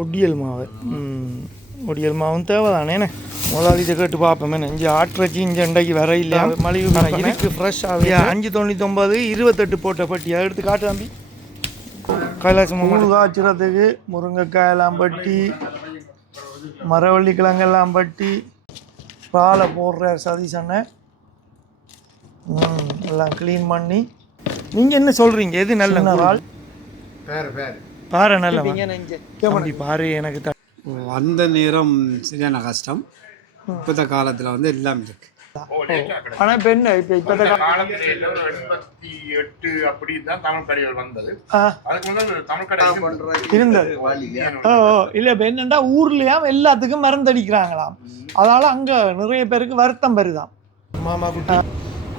ஒடியல் மாவு. ம் ஒடியல் மாவும் தேவைதானேண்ணே முதலாளி இதை கேட்டு பார்ப்போமே இங்கே ஆட்டுறச்சி இங்கே இன்றைக்கு வர இல்லையா? மலிவு இருக்கு. ஃப்ரெஷ்ஷாகவே அஞ்சு தொண்ணூத்தொம்பது இருபத்தெட்டு போட்ட பட்டியா? எடுத்து காட்டு தம்பி. கைலாசம் கூழ் காய்ச்சறதுக்கு முருங்கைக்காய் எல்லாம் பட்டி மரவள்ளி கிழங்கெல்லாம் பட்டி பாலை போடுற சதீஷ் அண்ணன். ம் எல்லாம் க்ளீன் பண்ணி. நீங்கள் என்ன சொல்கிறீங்க எது நல்ல நாள் பேர் பேர். பாரு நல்ல தம்பி பாரு எனக்கு த- அந்த நேரம் சரியான கஷ்டம். இப்போத்த காலத்தில் வந்து எல்லாம் இருக்கு. ஆனா இப்ப என்ன இப்ப இப்ப எண்பத்தி எட்டு அப்படி தான் தமிழ் கடைகள் வந்தது. அதுக்கு முன்னாடி தமிழ் கடை இருந்தது. ஓ ஓ, இல்ல இப்ப என்னன்னா ஊர்லயாம் எல்லாத்துக்கும் மருந்தடிக்கிறாங்களாம். அதனால அங்க நிறைய பேருக்கு வருத்தம் வருதாம். மாமா குட்டி.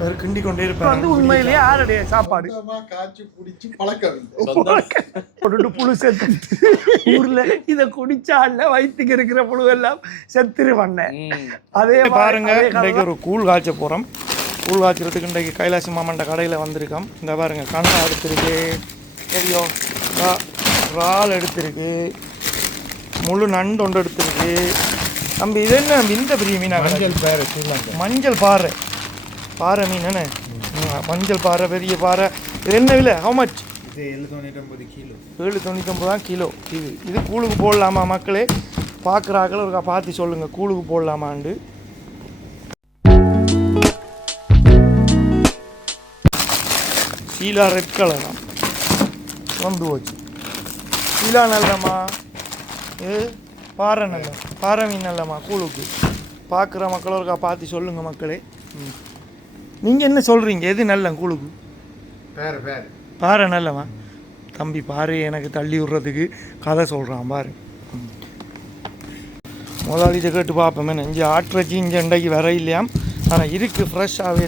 பேர் கிண்டி கொண்டே இருப்பாங்க வந்து உண்மையிலேயே ஆறுடைய சாப்பாடு. காய்ச்சி குடிச்சு பழக்கம் போட்டுட்டு புழு செத்து ஊர்ல இத குடிச்சால வயிற்றுக்கு இருக்கிற புழு எல்லாம் செத்துரு பண்ணேன் அதே பாருங்க இன்றைக்கு ஒரு கூழ் காய்ச்ச போறோம். கூழ் காய்ச்சறதுக்கு இன்றைக்கு கைலாசி மாமண்ட கடையில் வந்திருக்கோம். இந்த பாருங்க கண்ணா எடுத்திருக்கு. தெரியும். ரா- இறால் எடுத்திருக்கு. முழு நண்டு ஒன்று எடுத்திருக்கு. தம்பி இது என்ன இந்த பெரிய மீனா மஞ்சள் பேர் ஸ்ரீலங்கா. மஞ்சள் பாறை. பாறை மீன் என்ன? மஞ்சள் பாறை பெரிய பாறை. இது என்ன விலை? ஹவு மச் இது ஏழு தொண்ணூற்றி ஒன்பது கிலோ. ஏழு தொண்ணூத்தொம்பது தான் கிலோ. இது இது கூழுக்கு போடலாமா மக்களே? பார்க்குறாக்கள் ஒருக்கா பார்த்து சொல்லுங்கள் கூழுக்கு போடலாமாண்டு. சீலா ரெட் கலரா வந்து போச்சு. சீலா நல்லம்மா ஏ பாறை நல்ல பாறை மீன் நல்லம்மா கூழுக்கு. பார்க்குற மக்கள் ஒருக்கா பார்த்து சொல்லுங்கள் மக்களே. ம். நீங்கள் என்ன சொல்கிறீங்க எது நல்ல கூழுக்கு. பேர் பேர். பாரு நல்லவன். தம்பி பாரு எனக்கு தள்ளி விடுறதுக்கு கதை சொல்கிறான் பாரு. இதை கேட்டு பார்ப்போமே இங்கே ஆட்டுறச்சி இங்கே இன்றைக்கு வர இல்லையாம். ஆனால் இருக்குது ஃப்ரெஷ்ஷாகவே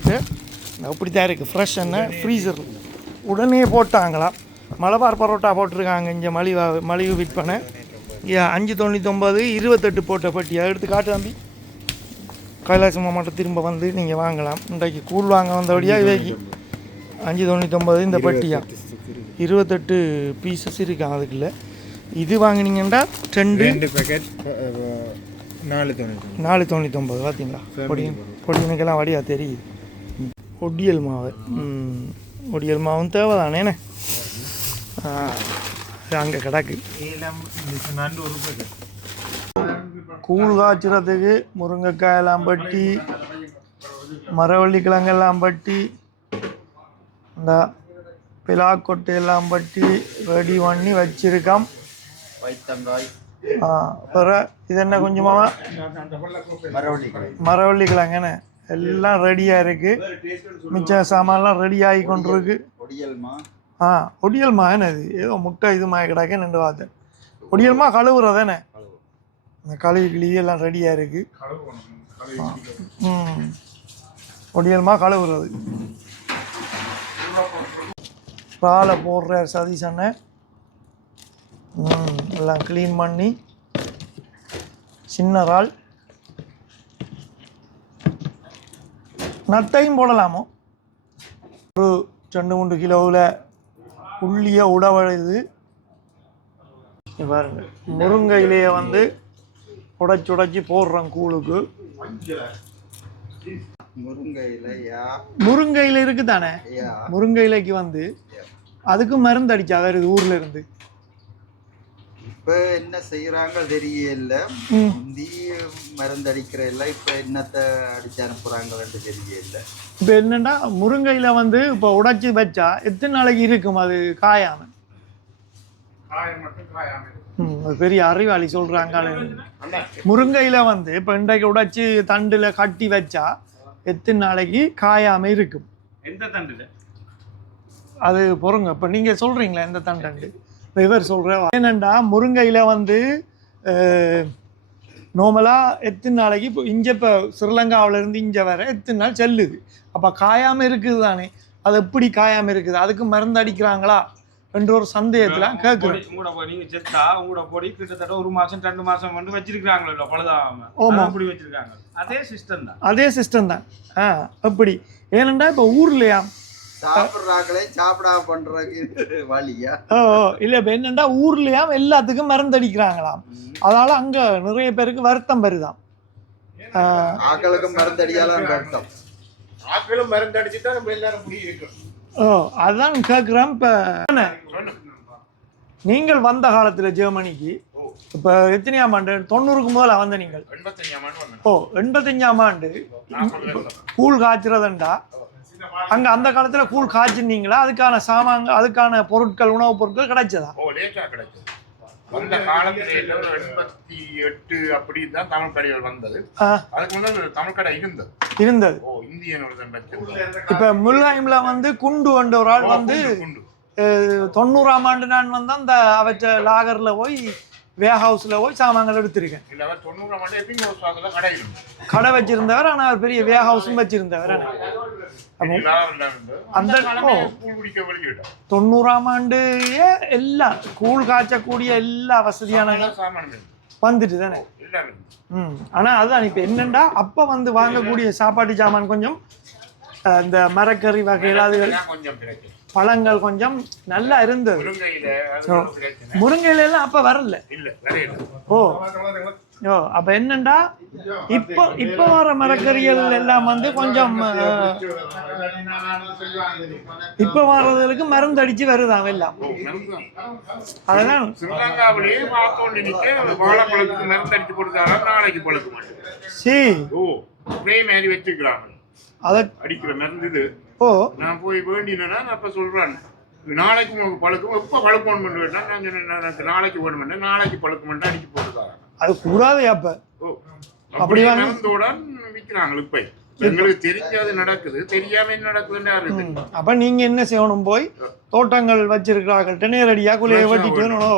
அப்படி தான் இருக்குது ஃப்ரெஷ் என்ன? ஃப்ரீசர் உடனே போட்டாங்களாம். மலபார் பரோட்டா போட்டிருக்காங்க இங்கே மலிவா மலிவு விற்பனை. அஞ்சு தொண்ணூத்தொம்பது இருபத்தெட்டு போட்ட பட்டியா? எடுத்து காட்டு தம்பி. கைலாச மாவட்டம் திரும்ப வந்து நீங்கள் வாங்கலாம். இன்றைக்கு கூழ் வாங்க வந்தபடியாக இவைக்கு அஞ்சு தொண்ணூத்தொம்பது இந்த பட்டியா? இருபத்தெட்டு பீசஸ் இருக்காங்க அதுக்குள்ள. இது வாங்கினீங்கன்னா ரெண்டு ரெண்டு பேக்கெட் நாலு தொண்ணூற்றி நாலு தொண்ணூத்தொம்பது பார்த்தீங்களா பொடி பொடினுக்கெல்லாம் வடியா தெரியுது. ஒடியல் மாவு. ஒடியல் மாவும் தேவைதானேண்ணே ஆ அங்கே கிடக்கு. நண்டு ஒரு பேக்கெட் கூழ் காய்ச்சறதுக்கு முருங்கைக்காய் எல்லாம் பட்டி மரவள்ளி கிழங்கெல்லாம் பட்டி இந்த பிலாக்கொட்டை எல்லாம் பட்டி ரெடி பண்ணி வச்சிருக்கோம். ஆ அப்புறம் இது என்ன கொஞ்சமாக மரவள்ளி கிழங்குன்னு எல்லாம் ரெடியாக இருக்குது மிச்ச சாமான்லாம் ரெடி ஆகி கொண்டிருக்கு ஆ ஒடியல்மா என்ன இது ஏதோ முட்டை இது மாதிரி கிடக்கு நின்று பார்த்தேன் ஒடியல்மா கழுவுறதானே? இந்த கழுவி கிளி எல்லாம் ரெடியாக இருக்குது ம். ஒடியல்மா கழுவுறது. பாலை போடுற சதீஷ் அண்ணன். எல்லாம் க்ளீன் பண்ணி சின்ன இறால். நத்தையும் போடலாமோ? ஒரு ரெண்டு மூன்று கிலோவில் உள்ளிய உடவழுது. இங்க பாருங்க முருங்கையிலேயே வந்து உடைச்சு உடைச்சி போடுறோம் கூழுக்கு. முருங்கையில யா முருங்கையில இருக்கு தானே முருங்கையிலைக்கு வந்து அதுக்கு மருந்து அடிச்சா வருது ஊர்ல இருந்து. இப்ப என்ன செய்யறாங்க தெரியல. முந்தி மருந்து அடிக்கிற எல்லாம் இப்ப என்னத்த அடிச்சு அனுப்புறாங்கன்னு தெரியல. இப்போ என்னன்னா முருங்கையில வந்து இப்போ உடைச்சி வச்சா எத்தனை நாளைக்கு இருக்கும் அது காயாம? காயம் மட்டும் காயாம பெரிய அறிவாளி சொல்றாங்க முருங்கையில வந்து இப்போ இன்றைக்கு உடைச்சி தண்டுல கட்டி வச்சா எத்தனை நாளைக்கு காயாம இருக்கும். எந்த தண்டுல? அது பொறுங்க. இப்போ நீங்க சொல்றீங்களா எந்த தண்டண்டு இப்போ இவர் சொல்ற ஏனண்டா முருங்கையில வந்து நார்மலாக எத்தனை நாளைக்கு இப்போ இங்கே இப்போ ஸ்ரீலங்காவுல இருந்து இங்கே வர எத்தனை நாள் செல்லுது. அப்போ காயாம இருக்குது தானே அது எப்படி காயாம இருக்குது? அதுக்கு மருந்து அடிக்கிறாங்களா? என்ற ஒரு சந்தேகத்துல கேட்குறேன் உங்களோட பொடி நீங்க செத்தா உங்களோட பொடி கிட்டத்தட்ட ஒரு மாசம் ரெண்டு மாசம் வந்து வச்சிருக்காங்களோ பழுதாகாம ஆமா. அப்படி வச்சிருக்காங்க. அதே சிஸ்டம் தான். அதே சிஸ்டம் தான். ஆ அப்படி. ஏனண்டா இப்போ ஊர்லையா? சாப்பிட்றாங்களே சாப்பிடாம பண்றதுக்கு இது வழியா? ஓ இல்ல இப்ப என்னன்னா ஊர்லயாம் எல்லாத்துக்கும் மருந்தடிக்கிறாங்களாம் அதனால அங்க நிறைய பேருக்கு வருத்தம் வருதாம். ஆஹ், ஆக்களுக்கு மருந்தடியாலாம் அர்த்தம் ஆக்களும் மருந்து அடிச்சு தான் நம்ம எல்லாரும் முடி இருக்கோம் ஓ அதான் கேட்குறேன் இப்போ நீங்கள் வந்த காலத்துல ஜெர்மனிக்கு இப்போ எத்தனையாம் ஆண்டு? தொண்ணூறுக்கு முதல்ல வந்த நீங்கள். ஓ எண்பத்தஞ்சாம் ஆண்டு. கூழ் காய்ச்சறதுண்டா? அங்க அந்த காலத்துல கூழ் காய்ச்சிருந்தீங்களா அதுக்கான சாமான் அதுக்கான பொருட்கள் உணவுப் பொருட்கள் கிடைச்சதா. வந்த காலத்துல எண்பத்தி எட்டு அப்படி தான் தமிழ் கடைகள் வந்தது. அதுக்கு முன்னாடி தமிழ் கடை இருந்தது. இருந்தது. ஓ இந்தியன். இப்ப முல்ஹைம்ல வந்து குண்டு என்ற ஒரு ஆள் வந்து தொண்ணூறாம் ஆண்டு நான் வந்து அந்த அவற்றை லாகர்ல போய் வே ஹவுஸ்ல போய் சாமான்கள் எடுத்திருக்கேன். கடை வச்சிருந்தவர் ஆனா அவர் பெரிய வே ஹவுஸும் வச்சிருந்தவர். அந்த- தொண்ணூறாம் ஆண்டுயே எல்லாம் கூழ் காய்ச்சக்கூடிய எல்லா வசதியான. வந்துட்டு தானே. ம் ஆனா அதுதான் இப்ப என்னண்டா அப்ப வந்து வாங்கக்கூடிய சாப்பாட்டு சாமான் கொஞ்சம் இந்த மரக்கறி வகைகள் அதுகள். பழங்கள் கொஞ்சம் நல்லா இருந்தது. முருங்கையில அது எல்லாம் அப்ப வரல. ஓ ஓ அப்ப என்னண்டா? இப்போ இப்போ வர மரக்கறிகள் எல்லாம் வந்து கொஞ்சம் இப்போ வர்றதுக்கு மருந்து அடிச்சு வருதாம் எல்லாம்? பார்த்தோன்னு நிக்க வாழைப்பழத்துக்கு மருந்து ஓ நான் போய் வேண்டினா நான் அப்ப சொல்றேன். நாளைக்கு உங்களுக்கு பழுக்கும் எப்போ பழுக்கணும் நான் சொன்னேன், நாளைக்கு வேணும் நாளைக்கு பழுக்கணும் அடிச்சு போட்டுதாங்க அது கூடாது அப்ப. ஓ அப்படி மருந்தோட விற்கிறாங்க இப்ப. எங்களுக்கு தெரிஞ்சது நடக்குது. தெரியாம என்ன நடக்குதுன்னு? அப்ப நீங்க என்ன செய்யணும்? போய் தோட்டங்கள் வச்சிருக்கிறார்கள்ட்ட நேரடியா குலைய வெட்டிட்டு ஓ.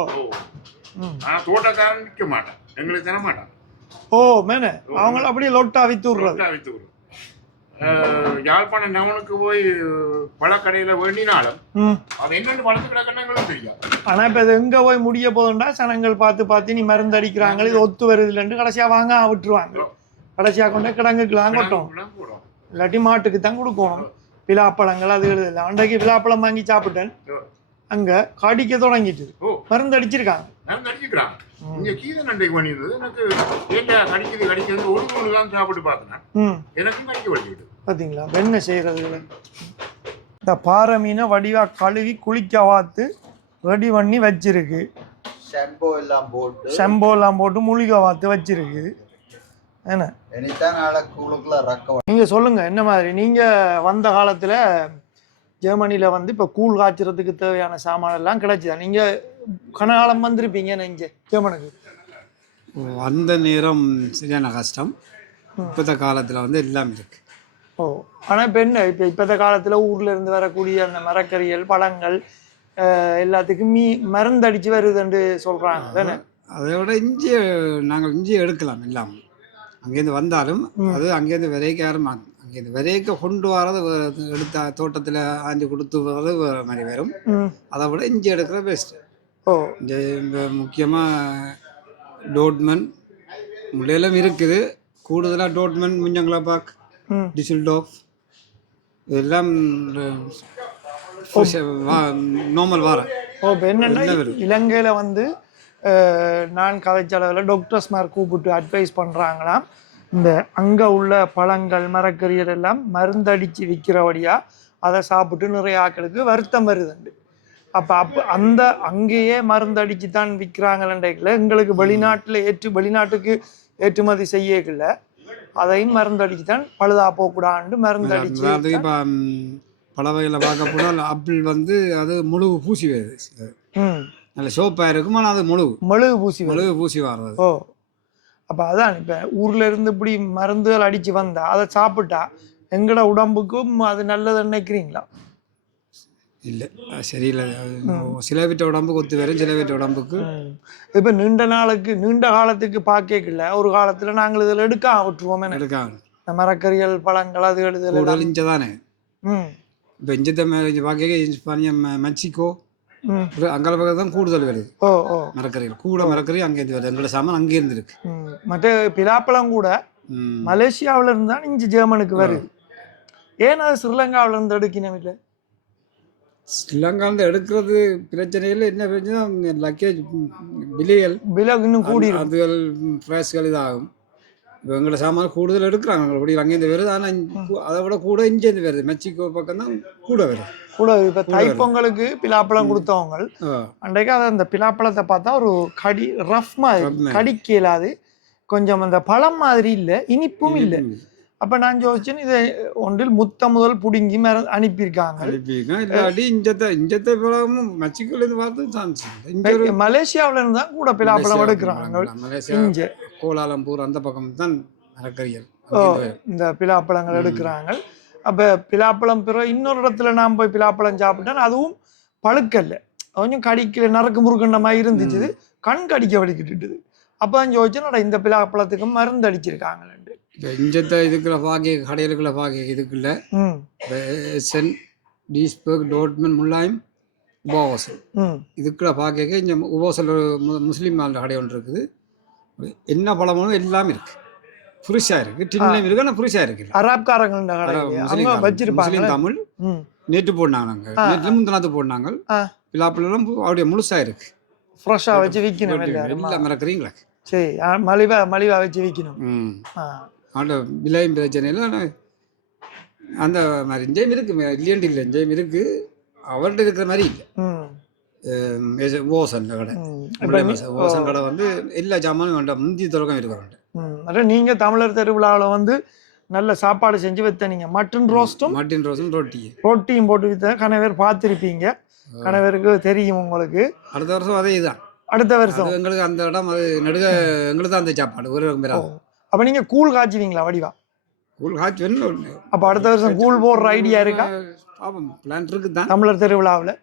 ம். ஆனா தோட்டக்காரன் விற்க மாட்டான். எங்களுக்கு தர மாட்டான் ஓ மேனே. அவங்கள அப்படியே லொட்டா வித்து விடுறது. வித்து விடும் அஹ், யாழ்ப்பாணம் டவுனுக்கு போய் பழக்கடையில வேண்டினாலும் அது என்னென்னு வளர்த்து தெரியாது. ஆனா இப்ப இது எங்க போய் முடிய போதுண்டா சனங்கள் பார்த்து பார்த்து நீ மருந்து அடிக்கிறாங்க இது ஒத்து வருது இல்லைன்னு கடைசியா வாங்க விட்டுருவாங்க. கடைசியா கொண்டு கிடங்குக்கெல்லாம் கொட்டும். இல்லாட்டி மாட்டுக்கு தான் கொடுக்கணும் விழாப்பழங்கள் அது இல்லை அன்றைக்கு விழாப்பழம் வாங்கி சாப்பிட்டேன். அங்க கடிக்க தொடங்கிட்டு மருந்து அடிச்சிருக்காங்க. நான் நடிச்சுக்கிறான் இங்க கீதை நண்டைக்கு பண்ணியிருந்தது எனக்கு ஏன்டா கடிக்குது கடிக்கிறது ஒரு மூணு தான் சாப்பிட்டு பார்த்தேன். ம். எனக்கும் கடிக்க வலிக்கிட்டு பார்த்தீங்களா வெண்ணெய் செய்கிறது இந்த பாறை மீனை வடிவா கழுவி குளிக்க வாத்து ரெடி பண்ணி வச்சிருக்கு. ஷாம்போ எல்லாம் போட்டு. செம்போலாம் போட்டு மூலிகை வாத்து வச்சிருக்கு. என்ன? நீங்கள் சொல்லுங்கள் என்ன மாதிரி? நீங்கள் வந்த காலத்தில் ஜெர்மனியில் வந்து இப்போ கூழ் காய்ச்சறதுக்கு தேவையான சாமான் எல்லாம் கிடைச்சிதா நீங்கள் கனகாலம் வந்திருப்பீங்க இங்கே ஜெர்மனுக்கு. அந்த நேரம் சரியான கஷ்டம். இப்போத்த காலத்தில் வந்து எல்லாம் இருக்கு. ஓ ஆனால் இப்போ என்ன? இப்போ இப்போத்த காலத்தில் ஊரில் இருந்து வரக்கூடிய அந்த மரக்கறிகள் பழங்கள் எல்லாத்துக்கும் மீ மருந்தடிச்சு வருதுன்னு சொல்கிறாங்க தானே? அதை விட இஞ்சி நாங்கள் இஞ்சி எடுக்கலாம் இல்லாமல் அங்கேருந்து வந்தாலும் அது அங்கேருந்து விரைக்க யாரும் அங்க- அங்கேருந்து விரைக்க கொண்டு வரது எடுத்த தோட்டத்தில் ஆஞ்சி கொடுத்து வர்றது வேறு மாதிரி வரும். அதை விட இஞ்சி எடுக்கிற பெஸ்ட்டு ஓ. இந்த முக்கியமாக டோட்மன் முள்ளையெல்லாம் இருக்குது. கூடுதலாக டோட்மன் முஞ்சங்களாபாக் ம். டிசில்டோஃப் இதெல்லாம் நார்மல் வாரம்? வருது? இலங்கையில் வந்து நான் கதைச்ச அளவில் டாக்டர்ஸ்மார் கூப்பிட்டு அட்வைஸ் பண்ணுறாங்களாம் இந்த அங்கே உள்ள பழங்கள் மரக்கறிகள் எல்லாம் மருந்தடித்து விற்கிறபடியா அதை சாப்பிட்டு நிறைய ஆட்களுக்கு வருத்தம் வருதுண்டு. அப்போ அப்போ அந்த அங்கேயே மருந்தடிச்சு தான் விற்கிறாங்களேல எங்களுக்கு வெளிநாட்டில் ஏற்று வெளிநாட்டுக்கு ஏற்றுமதி செய்யக்கல அதையும் மருந்தடிச்சு தான் பழுதா போகக்கூடாண்டு மருந்தடிச்சு இப்போ பல வகையில் பார்க்க போனால் ஆப்பிள் வந்து அது முழு பூசி வருது நல்ல சோப்பாக இருக்கும்? ஆனால் அது முழு மெழுகு பூசி வருது. முழு பூசி வர்றது. ஓ. அப்போ அதான் இப்போ ஊர்ல இருந்து இப்படி மருந்துகள் அடிச்சு வந்தா அதை சாப்பிட்டா எங்களோட உடம்புக்கும் அது நல்லது நினைக்கிறீங்களா? இல்லை சரியில்லை. சில வீட்டு உடம்புக்கு ஒத்து வரும் சில வீட்டு உடம்புக்கு. இப்போ நீண்ட நாளுக்கு நீண்ட காலத்துக்கு பார்க்கல ஒரு காலத்துல நாங்கள் இதில் எடுக்க விட்டுருவோமே. எடுக்காங்க இந்த மரக்கறிகள் பழங்கள் அது எழுதல கூடுதல் இஞ்ச தானே ம். இப்போ இஞ்சத்தை பார்க்க இஸ்பானியா மெக்சிகோ ம். ஒரு அங்கே பக்கம் தான் கூடுதல் வருது ஓ ஓ. மரக்கறிகள் கூட மரக்கறி அங்கேருந்து வருது. எங்களோட சாமான் அங்கேருந்து இருக்கு மற்ற பிலாப்பழம் கூட. மலேசியாவுல இருந்து தான் இஞ்சி ஜெர்மனுக்கு வருது. ஏன் அது ஸ்ரீலங்காவுல இருந்து எடுக்கணும் இல்லை ஸ்ரீலங்காந்து எடுக்கிறது பிரச்சனையில் என்ன பிரச்சனை? லக்கேஜ் விலைகள். விலை இன்னும் கூடி அது- அதுகள் ப்ரைஸ்கள் இதாகும். இப்போ எங்களை சாமான் கூடுதல் எடுக்கிறாங்க. எங்களை படி அங்கேருந்து வருது. ஆனால் அதை விட கூட இங்கேருந்து வருது. மெக்சிகோ பக்கம் தான் கூட வருது. கூட இப்ப தைப்பொங்கலுக்கு பிலாப்பழம் கொடுத்தவங்க. அன்றைக்கு அதை அந்த பிலாப்பழத்தை பார்த்தா ஒரு கடி ரஃப் மாதிரி. கடிக்க இயலாது கொஞ்சம் அந்த பழம் மாதிரி இல்லை இனிப்பும் இல்லை. அப்ப நான் யோசிச்சேன் இதை ஒன்றில் முத்த முதல் புடுங்கி மேல அனுப்பியிருக்காங்க. இல்லாட்டி இஞ்சத்தை இஞ்சத்தை பழமும் மெக்சிகோலேருந்து பார்த்து சான்ஸ் மலேசியாவுல இருந்து தான் கூட பிலாப்பழம் எடுக்கிறாங்க. இங்க. கோலாலம்பூர் அந்த பக்கம் தான் மரக்கறிகள். இந்த பிலாப்பழங்கள் எடுக்கிறாங்க. அப்ப பிலாப்பழம் பிற இன்னொரு இடத்துல நான் போய் பிலாப்பழம் சாப்பிட்டேன் அதுவும் பழுக்கல்ல. கொஞ்சம் கடிக்கல நறுக்கு முறுக்குன்ற மாதிரி இருந்துச்சு கண் கடிக்க வலிக்கிட்டுது அப்போ தான் யோசிச்சேன் இந்த பிலாப்பழத்துக்கு மருந்து அடிச்சிருக்காங்களேன்ட்டு. இந்த இஞ்சத்தை இதுக்குள்ள பாக்கி கடையிலுக்குள்ள பாக்கி இதுக்குள்ள சென் டீஸ்பர்க் டோட்மன் முல்லாயம் உபவாசம். ம். இதுக்குள்ள பார்க்க இங்கே உபவாசல் முஸ்லீம் கடை ஒன்று இருக்குது. என்ன பழமும் எல்லாமே இருக்கு. புருஷா இருக்கு. டின்லையும் இருக்கு ஆனால் புருஷா இருக்கு. அங்க தமிழ். வச்சிருப்பாங்க தமிழ். நேற்று போடனாங்க நேற்று முந்தினாத்து போடனாங்க. பிலாப்பிலாம் அப்படியே முழுசா இருக்கு. ஃப்ரெஷ்ஷாக வச்சு விற்கணும் எல்லாம் மறக்கிறீங்களா சரி மலிவா மலிவா வச்சு விற்கணும் அந்த விலையும் பிரச்சனை இல்லை ஆனா அந்த மாதிரி இங்கேயும் இருக்கு. இல்லையன்ட்டு இல்லை இங்கேயும் இருக்கு. அவர்கிட்ட இருக்கிற மாதிரி இல்லை. ஓசன் கடை. ஓசன் கடை வந்து எல்லா ஜாமானும் வேண்டாம். முந்தி தொடக்கம் இருக்கு அவன்கிட்ட ம் அதான் நீங்க தமிழர் திருவிழாவில் வந்து நல்ல சாப்பாடு செஞ்சு வித்தனீங்க மட்டன் ரோஸ்ட்டும் மார்டின் ரோசன் ரொட்டி. ரொட்டியும் போட்டு வித்த கணவர் பார்த்துருப்பீங்க. கணவருக்கு தெரியும் உங்களுக்கு. அடுத்த வருஷம் அதே இதுதான் அடுத்த வருஷம். எங்களுக்கு அந்த இடம் அது நடுக எங்களுக்கு தான் அந்த சாப்பாடு ஒரு பேரா அப்ப நீங்க கூழ் காய்ச்சுவீங்களா வடிவா? கூழ் காய்ச்சி வேணும் அப்ப அடுத்த வருஷம் கூழ் போடுற ஐடியா இருக்கா? பாப்போம் பிளான் இருக்கு தான் தமிழர் திருவிழாவில்.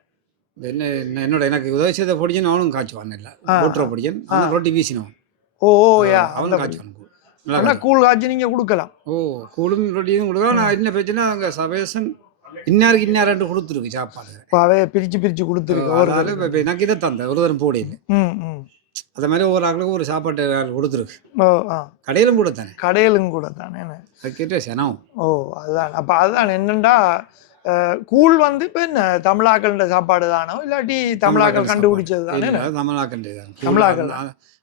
என்ன என்ன- என்னோட எனக்கு உதவி செய்த பொடியன் அவனும் காய்ச்சுவான் இல்லை. போட்டுற பொடியன் ரொட்டி வீசினவன். ஓ யா அவனும் காய்ச்சுவான் கூழ் நல்லா ஆனா காய்ச்சுவான். கூழ் காய்ச்சி நீங்க கொடுக்கலாம். ஓ கூழும் ரொட்டியும் கொடுக்கலாம். நான் என்ன பிரச்சனை அங்கே சபேசன் இன்னாருக்கு இன்னாரண்டு கொடுத்துருக்கு சாப்பாடு. இப்போ அவைய பிரிச்சு பிரிச்சு கொடுத்துருக்கு ஒரு எனக்கு இதை தந்த ஒரு தரம் ம் அது மாதிரி ஒவ்வொரு ஆளுக்கும் ஒரு சாப்பாட்டு கொடுத்துருக்கு. கடையிலும் கூட தானே. கடையிலும் கூட தானே கேட்ட சனம் ஓ அதுதான். அப்ப அதுதான் என்னண்டா அஹ், கூழ் வந்து இப்ப என்ன தமிழாக்கள சாப்பாடு தானோ இல்லாட்டி தமிழாக்கள் கண்டுபிடிச்சது தானே தமிழாக்கண்டே தமிழாக்கள்.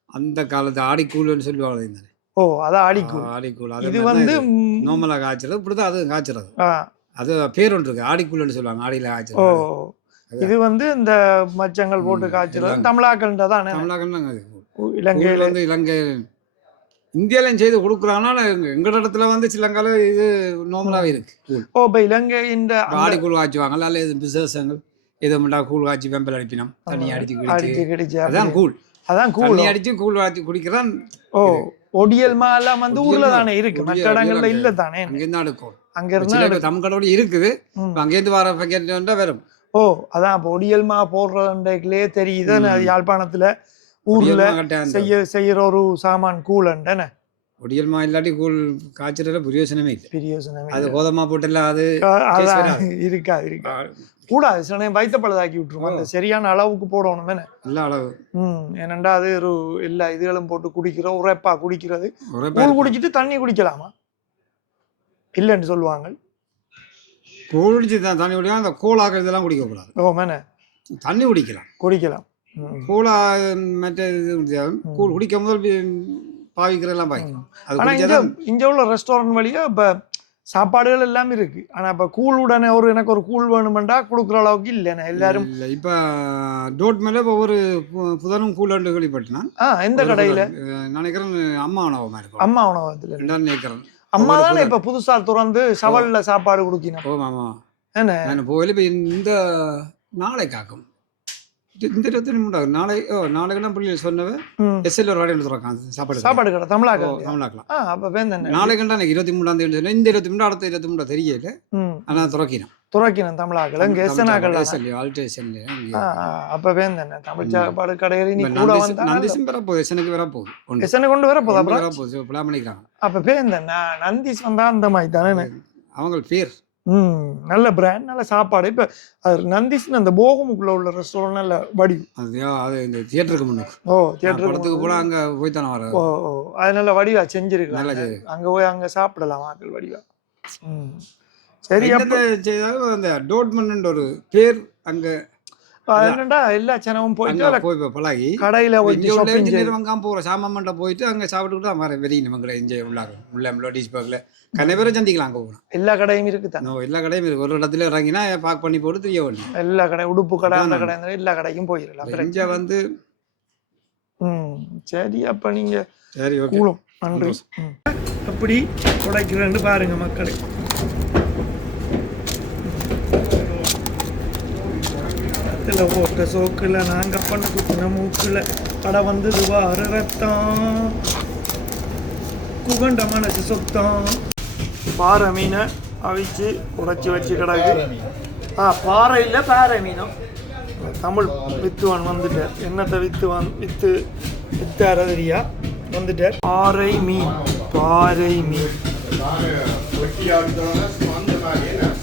அந்த காலத்து ஆடிக்கூழ்னு சொல்லுவாங்க தானே ஓ அதான் ஆடிக்கூழ் ஆடிக்கூழ் இது வந்து ம், நோமலா காய்ச்சறது இப்படிதான் அது காய்ச்சறது அது பேர் ஒன்று இருக்கு ஆடிக்கூழ்னு சொல்லுவாங்க ஆடியில ஓ காய்ச்சறது இது வந்து இந்த மச்சங்கள் போட்டு காய்ச்சறது. தமிழாக்கள்ன்ற தானே? தமிழாக்கன்னு இலங்கையில. கூழ் வந்து இலங்கை இந்தியாலையும் செய்து கொடுக்குறாங்கன்னா எங்க இடத்துல வந்து சிலங்கால இது நோமலாவே இருக்கு கூழ். ஓ இப்ப இலங்கை இந்த ஆடிக்கூழ் காய்ச்சுவாங்க அல்ல இது விசேஷங்கள் இதை மட்டும் கூழ் காய்ச்சி வெம்பல் அடிப்பினோம் தண்ணி அடிச்சு அடிச்சு அதான். கூழ். அதான் கூழ் அடிச்சு கூழ் காய்ச்சி குடிக்கிறான் ஓ ஒடியல்மா எல்லாம் வந்து ஊர்ல தானே இருக்கு. மற்ற இடங்கள்ல இல்ல தானே. அங்கேருந்து அடுக்கும் அங்க இருந்தா இப்ப தமிழ் கடவுள் இருக்குது. இப்ப அங்கேருந்து வர பேக்கெட் வந்தா வரும். ஓ அதான் அப்ப ஒடியல்மா போடுறதுலேயே தெரியுது. அது யாழ்ப்பாணத்துல ஊர்ல செய்ய செய்யற ஒரு சாமான் கூலண்டன ஒடியல்மா இல்லாட்டி கூழ் காய்ச்சறதுல பிரயோசனமே இல்லை. பெரிய யோசனை அது கோதமா போட்டுல அது. இருக்கா இருக்கா கூடாது. சில நேரம் வயிற்ற பழுதாக்கி விட்டுரும் அந்த சரியான அளவுக்கு போடணும் எல்லா அளவு. ம். ஏனண்டா அது ஒரு எல்லா இதுகளும் போட்டு குடிக்கிற உரைப்பா குடிக்கிறது. கூழ் குடிச்சிட்டு தண்ணி குடிக்கலாமா? இல்லைன்னு சொல்லுவாங்க கூழ் குடிச்சு தான் தண்ணி குடிக்கலாம் அந்த கூழ் ஆக்கிறதெல்லாம் குடிக்க கூடாது. ஓ மேன தண்ணி குடிக்கலாம். குடிக்கலாம். கூழா மற்ற இது கூழ் குடிக்க முதல் பாவிக்கிறதெல்லாம் பாவிக்கும் அது ஆனா இங்க இங்க உள்ள ரெஸ்டாரண்ட் வழியா இப்ப சாப்பாடுகள் எல்லாம் இருக்கு. ஆனா இப்ப கூழ் உடனே ஒரு எனக்கு ஒரு கூழ் வேணுமெண்டா கொடுக்குற அளவுக்கு இல்லைண்ணே எல்லாரும் இப்ப டோட் மேல இப்ப ஒரு புதனும் கூழண்டு கேள்விப்பட்டேன் ஆ எந்த கடையில? நினைக்கிறேன் அம்மா உணவமா இருக்கும். அம்மா உணவகத்துல நினைக்கிறேன். அம்மா தானே. இப்ப புதுசா திறந்து சவல்ல சாப்பாடு கொடுக்கணும் மாமா. என்ன? போகல இப்போ இந்த நாளை காக்கும். இந்த இருபத்தி மூணாவது நாளை ஓ நாளைக்கெல்லாம் பிள்ளைகள் சொன்னவ. எஸ்எல் ஒரு வாடி சொல்றாங்க சாப்பாடு. சாப்பாடு கடை தமிழாக்க தமிழாக்கலாம். அப்ப வேந்தண்ணே நாளைக்கு எனக்கு இருபத்தி மூணாம் தேதி இந்த இருபத்தி மூணு அடுத்த இருபத்தி மூணு தெரியல. ம். ஆனா துறக்கினோம். துறக்கினம் தமிழாக்கல. இங்க எஸ்எனாக்கள் எஸ்எல் ஆல்டேஷன்ல ஆ ஆ, அப்ப வேந்தண்ணே தமிழ் சாப்பாடு கடையில் நீ கூட வந்தா நந்திசம் வரப்போகுது எஸ்எனுக்கு வரப்போகுது எஸ்எனை கொண்டு வர போதா அப்புறம் வரப்போகுது பிளான் பண்ணிக்கிறாங்க. அப்ப வேந்தண்ணா நந்திஸ் வந்தா அந்த மாதிரி தானே? அவங்க பேர் நல்ல பிராண்ட் நல்ல சாப்பாடு. இப்போ அது நந்திஸ்னு அந்த போகமுக்குள்ள உள்ள ரெஸ்டாரண்ட் நல்ல வடிவு அது அது இந்த தியேட்டருக்கு முன்னுக்கு. ஓ நான் தியேட்டருக்கு படத்துக்கு போல அங்க போய் தானே வர ஓ ஓ அது நல்ல வடிவா செய்து. அங்க போய் அங்க சாப்பிடலாம் ஆக்கள் வடிவா. ம். சரி செய்தாலும் அந்த டோட்மன் ஒரு பேர் அங்கே என்னடா எல்லா ஜனமும் போயிட்டு போய் பழகி கடையில போயிட்டு ஷாப்பிங் வாங்காம போகிற சாமான்ட்ட போயிட்டு அங்கே சாப்பிட்டுக்கிட்டு தான் வரேன் வெளியே நம்மள இங்கே உள்ளாங்க உள்ள லோடிஸ் பார்க்கல கண்ணை பேரும் சந்திக்கலாம் அங்கே போகலாம். எல்லா கடையும் இருக்குதான் இன்னும் எல்லா கடையும் இருக்கு. ஒரு இடத்துல இறங்கினா பார்க் பண்ணி போட்டு தெரிய வேணும் எல்லா கடை உடுப்பு கடை அந்த கடை எல்லா கடைக்கும் போயிடலாம். இங்கே வந்து ம் சரி அப்ப நீங்க சரி ஓகே கூலும் நன்றி. அப்படி உடைக்கிறேன்னு பாருங்க மக்களே. இதில் போட்ட சோக்கில் நாங்கள் பண்ண குத்தின மூக்கில் கடை வந்தது வார ரத்தம் குகண்ட மனசு சொத்தம் பாறை மீனை அவிச்சு உடைச்சி வச்சு கிடக்கு. ஆ பாறை இல்லை பாறை மீனும் தமிழ் வித்துவான் வந்துட்டார். என்னத்தை வித்துவான்? வித்து வித்தார தெரியா வந்துட்டார். பாறை மீன் பாறை மீன்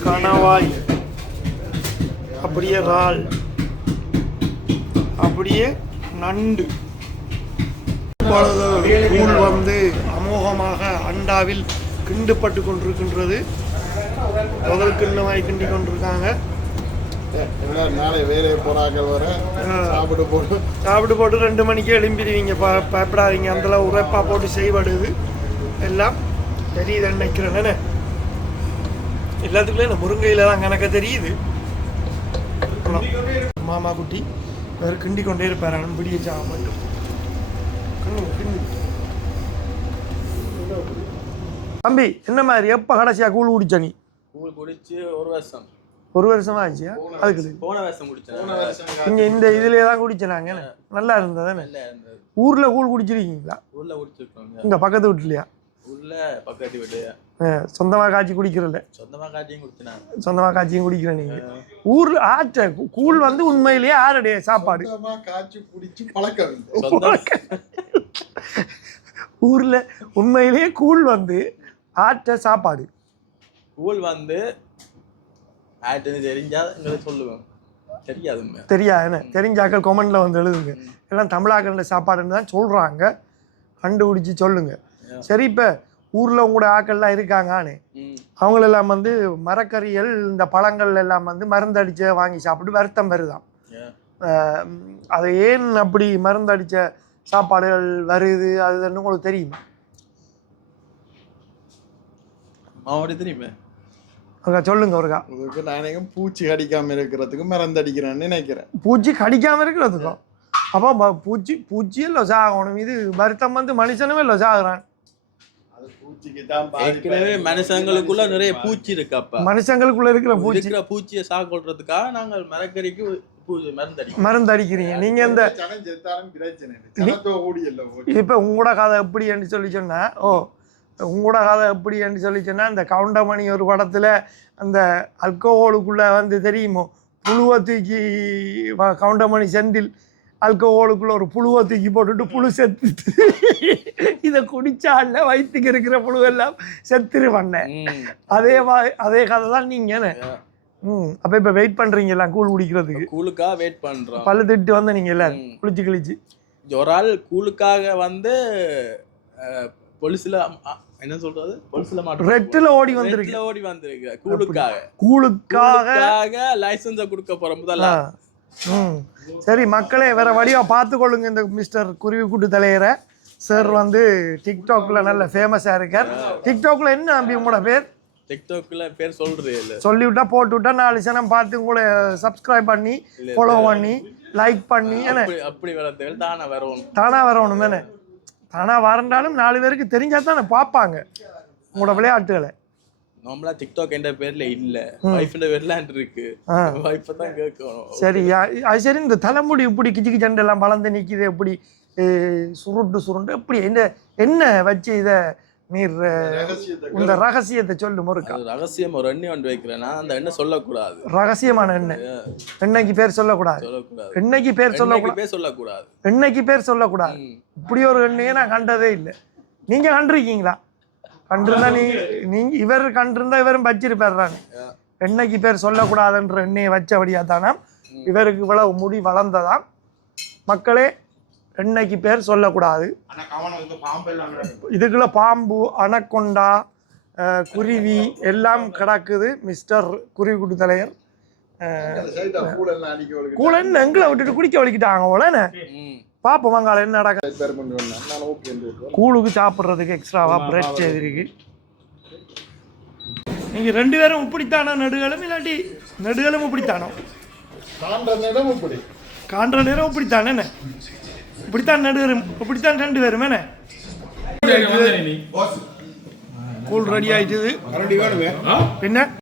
கணவாய். அப்படியே இறால் அப்படியே நண்டு. கூழ் வந்து அமோகமாக அண்டாவில் கிண்டுப்பட்டு கொண்டிருக்கின்றது முதல் கிண்ணமாய் கிண்டி கொண்டிருக்காங்க நாளை வேலையை போறாங்க வர. சாப்பிட்டு போட்டு சாப்பிட்டு போட்டு ரெண்டு மணிக்கு எழும்பிடுவீங்க. பயப்படாதீங்க. அந்தளவு உரைப்பா போட்டு செய்வடுது. எல்லாம் தெரியுது நினைக்கிறேன் எல்லாத்துக்குள்ளே இந்த முருங்கையில் தான் கணக்க தெரியுது. மாமா குட்டி வேறு கிண்டி கொண்டே இருப்பார். அன்பிடிய சாக மட்டும் கிண்டு, கிண்டு. தம்பி என்ன மாதிரி? எப்போ கடைசியாக கூழ் குடிச்ச நீ? கூழ் குடிச்சு ஒரு வருஷம். ஒரு வருஷமா ஆச்சியா அதுக்கு போன வருஷம் குடிச்சேன். இங்கே இந்த இதுலேயே தான் குடிச்சேன் நாங்கள் நல்லா இருந்ததானே நல்லா இருந்தது. ஊரில் கூழ் குடிச்சிருக்கீங்களா? ஊர்ல குடிச்சிருக்கோங்க இங்கே பக்கத்து வீட்லையா உள்ள பக்கத்து வீட்டு சொந்தமாக காய்ச்சி குடிக்கிறதில்ல சொந்தமா காட்டியும் குடிச்சினாங்க சொந்தமாக காய்ச்சியும் குடிக்கிறேன் நீங்கள் ஊரில் ஆற்ற கூழ் வந்து உண்மையிலேயே ஆறுடைய சாப்பாடு. காய்ச்சி குடிச்சு பழக்கம் ஊரில் உண்மையிலேயே கூழ் வந்து ஆற்ற சாப்பாடு. கூழ் வந்து ஆட்டுன்னு தெரிஞ்சா எங்களுக்கு சொல்லுவேன். தெரியாது. தெரியாது என்ன? தெரிஞ்சாக்கள் கொமெண்டில் வந்து எழுதுங்க. எல்லாம் தமிழாக்கள சாப்பாடுன்னு தான் சொல்கிறாங்க கண்டுபிடிச்சி சொல்லுங்க. சரி இப்போ ஊரில் உங்களோட ஆக்கள்லாம் இருக்காங்கன்னு. அவங்களெல்லாம் வந்து மரக்கறிகள் இந்த பழங்கள் எல்லாம் வந்து மருந்தடிச்ச வாங்கி சாப்பிட்டு வருத்தம். அஹ் அது ஏன் அப்படி மருந்தடிச்ச சாப்பாடுகள் வருது? அதுன்னு உங்களுக்கு தெரியுமா? மாவடி தெரியுமே? அங்க சொல்லுங்க ஒருக்கா. இதுக்கு நான் பூச்சி கடிக்காம இருக்கிறதுக்கு மறந்தடிக்கிறேன்னு நினைக்கிறேன். பூச்சி கடிக்காம இருக்கிறதுக்கும்? அப்போ பூச்சி பூச்சி இல்லை சாகணும் இது வருத்தம் வந்து மனுஷனுமே இல்லை சாகுறான் அது பூச்சிக்கு தான் ஏற்கனவே மனுஷங்களுக்குள்ள நிறைய பூச்சி இருக்கு அப்ப மனுஷங்களுக்குள்ள இருக்கிற பூச்சி. இருக்கிற பூச்சியை சாக்கொள்றதுக்காக நாங்கள் மரக்கறிக்கு மருந்து மருந்து அடிக்கிறீங்க நீங்க இந்த இப்போ உங்களோட கதை எப்படி என்று சொல்லி சொன்னா ஓ உங்களோட கதை எப்படி என்று சொல்லி சொன்னா இந்த கவுண்டமணி ஒரு படத்துல அந்த அல்கோஹோலுக்குள்ள வந்து தெரியுமோ? புழுவை தூக்கி கவுண்டமணி செந்தில் அல்கோஹோலுக்குள்ள ஒரு புழுவை தூக்கி போட்டுட்டு புழு செத்துட்டு இதை குடிச்சால வயிற்றுக்கு இருக்கிற புழு எல்லாம் செத்துரு பண்ணேன். அதே அதே கதை தான் நீங்க ம். அப்போ இப்போ வெயிட் எல்லாம் கூழ் குடிக்கிறதுக்கு? கூழுக்காக வெயிட் பண்றோம். பல்லு திட்டு வந்து நீங்க எல்லாரும். குளிச்சு கிழிச்சு? ஒரு ஆள் கூழுக்காக வந்து பொலிஸ்ல என்ன சொல்றது? பொலிஸ்ல மாட்டோம் ரெட்டில் ஓடி வந்திருக்கு. ஓடி வந்திருக்கு. கூழுக்காக. கூழுக்காக? லைசன்ஸை கொடுக்க போற முதல்ல. சரி மக்களே வேற வழியா பார்த்து கொள்ளுங்க இந்த மிஸ்டர் குருவி கூட்டு தலையரை சார் வந்து டிக்டாக்ல நல்ல ஃபேமஸாக இருக்கார். டிக்டாக்ல என்ன அம்பி உங்களோட பேர்? டிக்டாக்ல பேர் சொல்றது இல்ல. சொல்லி விட்டா போட்டு விட்டா நாலு சனம் பார்த்து உங்களை சப்ஸ்கிரைப் பண்ணி ஃபாலோ பண்ணி லைக் பண்ணி அப்படி வளர்த்துகள் தானே வரும் தானா வரணும் தானே? தானா வரண்டாலும் நாலு பேருக்கு தெரிஞ்சா தானே பார்ப்பாங்க உங்களோட விளையாட்டுகளை. நார்மலா டிக்டாக் என்ற பேர்ல இல்ல. வைஃப் பேர்ல இருக்கு. வைஃப் தான் கேட்கணும். சரி அது சரி இந்த தலைமுடி இப்படி கிச்சு கிச்சண்டு எல்லாம் வளர்ந்து நிற்கிது எப்படி சுருண்டு சுருண்டு எப்படி என்ன என்ன வச்சு இதை நீர் இந்த ரகசியத்தை சொல்லு முருக்கா அது ரகசியம் ஒரு எண்ணெய் ஒன்று வைக்கிறேன். நான் அந்த எண்ணெய் சொல்லக்கூடாது. ரகசியமான எண்ணெய் எண்ணெய்க்கு பேர் சொல்லக்கூடாது. எண்ணெய்க்கு பேர் சொல்லக்கூடாது பேர் சொல்லக்கூடாது. எண்ணெய்க்கு பேர் சொல்லக்கூடாது. இப்படி ஒரு எண்ணெயை நான் கண்டதே இல்லை. நீங்க கண்டிருக்கீங்களா? கண்டிருந்தா நீ நீங்க இவர் கண்டிருந்தா இவரும் வச்சிருப்பாரு எண்ணெய்க்கு பேர் சொல்லக்கூடாதுன்ற எண்ணெயை வச்சபடியா தானே இவருக்கு இவ்வளவு முடி வளர்ந்ததாம். மக்களே எண்ணெய்க்கு பேர் சொல்லக்கூடாது. இதுக்குள்ள பாம்பு அனக்கொண்டா குருவி எல்லாம் கிடக்குது மிஸ்டர் குருவி குட்டு தலையர் கூட எல்லாம் அடிக்க ஒழுங்கு கூலன் எங்களை விட்டுட்டு குடிக்க வலிக்கிட்டாங்க போலண்ணே பாப்போம் வாங்கால என்ன நடக்க கூழுக்கு சாப்பிட்றதுக்கு எக்ஸ்ட்ராவா பிரெட் செய்திருக்கு நீங்க ரெண்டு பேரும் இப்படித்தானோ நடுகளும்? இல்லாட்டி நடுகளும் இப்படித்தானோ? காண்ற இடம் இப்படி. காண்ற நேரம் இப்படித்தானே இப்படித்தான் நடுவரும் இப்படித்தான் ரெண்டு பேரும் என்ன? கூழ் ரெடி ஆயிட்டுது. பின்ன